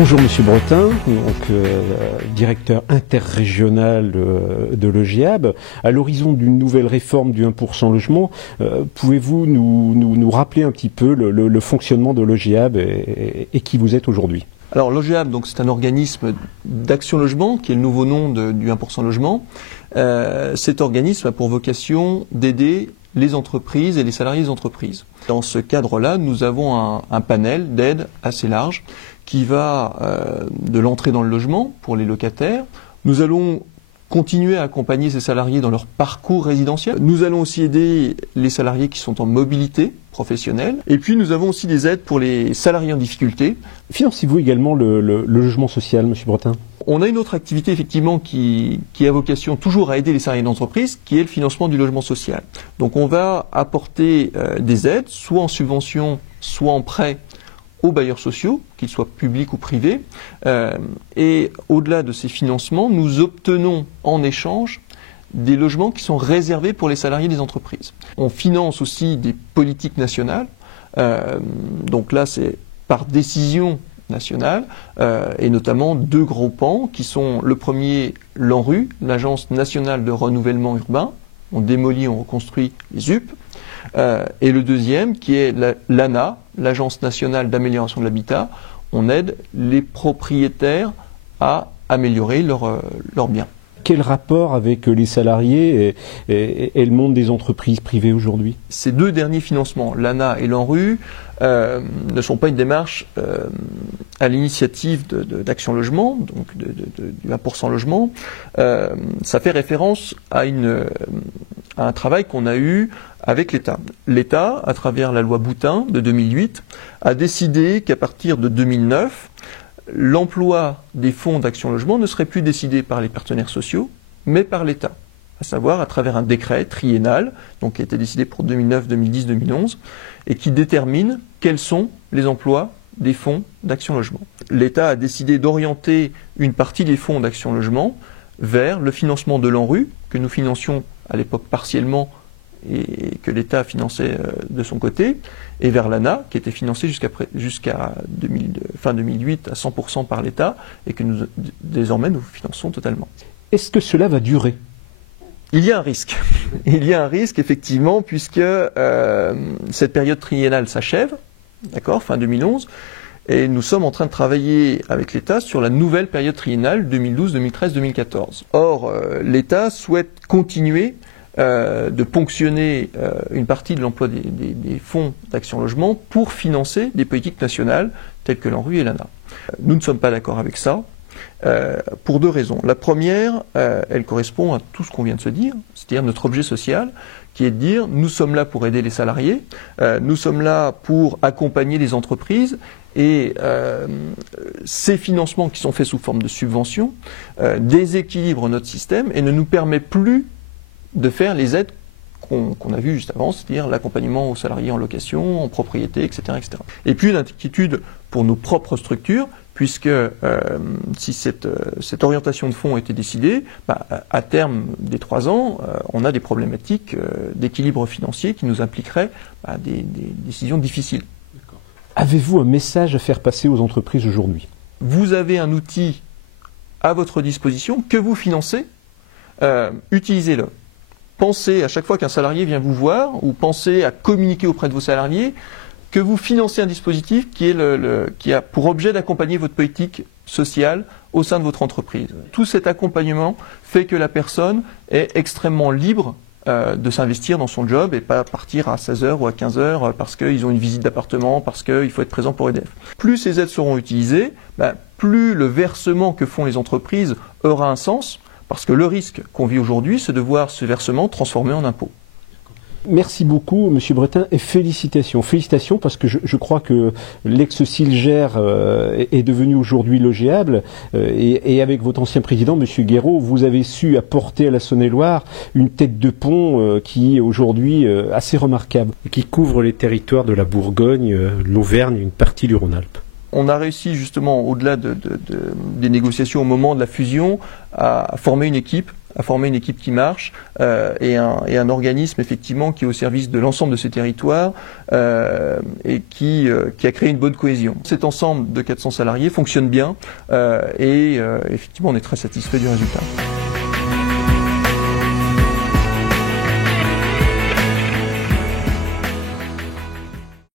Bonjour Monsieur Bretin, directeur interrégional de l'OGEAB. À l'horizon d'une nouvelle réforme du 1% logement, pouvez-vous nous rappeler un petit peu le fonctionnement de l'OGEAB et qui vous êtes aujourd'hui? Alors l'OGEAB, donc c'est un organisme d'action logement qui est le nouveau nom du 1% logement. Cet organisme a pour vocation d'aider les entreprises et les salariés des entreprises. Dans ce cadre-là, nous avons un panel d'aide assez large qui va de l'entrée dans le logement pour les locataires. Nous allons continuer à accompagner ces salariés dans leur parcours résidentiel. Nous allons aussi aider les salariés qui sont en mobilité professionnelle. Et puis nous avons aussi des aides pour les salariés en difficulté. Financez-vous également le logement social, Monsieur Bretin? On a une autre activité effectivement qui a vocation toujours à aider les salariés d'entreprise, qui est le financement du logement social. Donc on va apporter des aides, soit en subvention, soit en prêt, aux bailleurs sociaux, qu'ils soient publics ou privés. Et au-delà de ces financements, nous obtenons en échange des logements qui sont réservés pour les salariés des entreprises. On finance aussi des politiques nationales. Donc là, c'est par décision nationale, et notamment deux gros pans qui sont le premier, l'ANRU, l'Agence nationale de renouvellement urbain. On démolit, on reconstruit les UP. Et le deuxième, qui est l'ANA, l'Agence nationale d'amélioration de l'habitat. On aide les propriétaires à améliorer leurs biens. Quel rapport avec les salariés et le monde des entreprises privées aujourd'hui? Ces deux derniers financements, l'ANA et l'ANRU, ne sont pas une démarche à l'initiative d'Action Logement, donc du 1% logement. Ça fait référence à un travail qu'on a eu avec l'État. L'État, à travers la loi Boutin de 2008, a décidé qu'à partir de 2009, l'emploi des fonds d'Action Logement ne serait plus décidé par les partenaires sociaux, mais par l'État, à savoir à travers un décret triennal, donc qui a été décidé pour 2009, 2010, 2011, et qui détermine quels sont les emplois des fonds d'Action Logement. L'État a décidé d'orienter une partie des fonds d'Action Logement vers le financement de l'ANRU, que nous financions à l'époque partiellement et que l'État finançait de son côté, et vers l'ANA, qui était financée jusqu'à fin 2008 à 100% par l'État, et que désormais nous finançons totalement. Est-ce que cela va durer? Il y a un risque. Il y a un risque, effectivement, puisque cette période triennale s'achève, d'accord, fin 2011, et nous sommes en train de travailler avec l'État sur la nouvelle période triennale 2012, 2013, 2014. Or, l'État souhaite continuer de ponctionner une partie de l'emploi des fonds d'Action Logement pour financer des politiques nationales telles que l'ANRU et l'ANA. Nous ne sommes pas d'accord avec ça, pour deux raisons. La première, elle correspond à tout ce qu'on vient de se dire, c'est-à-dire notre objet social, qui est de dire nous sommes là pour aider les salariés, nous sommes là pour accompagner les entreprises, et ces financements qui sont faits sous forme de subventions déséquilibrent notre système et ne nous permettent plus de faire les aides qu'on a vues juste avant, c'est-à-dire l'accompagnement aux salariés en location, en propriété, etc. etc. Et puis l'inquiétude pour nos propres structures, puisque si cette orientation de fonds était décidée, à terme des 3 ans, on a des problématiques d'équilibre financier qui nous impliqueraient des décisions difficiles. Avez-vous un message à faire passer aux entreprises aujourd'hui? Vous avez un outil à votre disposition que vous financez, utilisez-le. Pensez à chaque fois qu'un salarié vient vous voir, ou pensez à communiquer auprès de vos salariés, que vous financez un dispositif qui a pour objet d'accompagner votre politique sociale au sein de votre entreprise. Tout cet accompagnement fait que la personne est extrêmement libre de s'investir dans son job et pas partir à 16h ou à 15h parce qu'ils ont une visite d'appartement, parce qu'il faut être présent pour EDF. Plus ces aides seront utilisées, plus le versement que font les entreprises aura un sens, parce que le risque qu'on vit aujourd'hui, c'est de voir ce versement transformé en impôt. Merci beaucoup, Monsieur Bretin, et félicitations. Félicitations parce que je crois que l'ex-Silger est devenu aujourd'hui l'OGEAB, et avec votre ancien président, Monsieur Guéraud, vous avez su apporter à la Saône-et-Loire une tête de pont qui est aujourd'hui assez remarquable, et qui couvre les territoires de la Bourgogne, l'Auvergne et une partie du Rhône-Alpes. On a réussi justement, au-delà des négociations au moment de la fusion, à former une équipe à former une équipe qui marche et un organisme effectivement qui est au service de l'ensemble de ces territoires et qui a créé une bonne cohésion. Cet ensemble de 400 salariés fonctionne bien et effectivement on est très satisfait du résultat.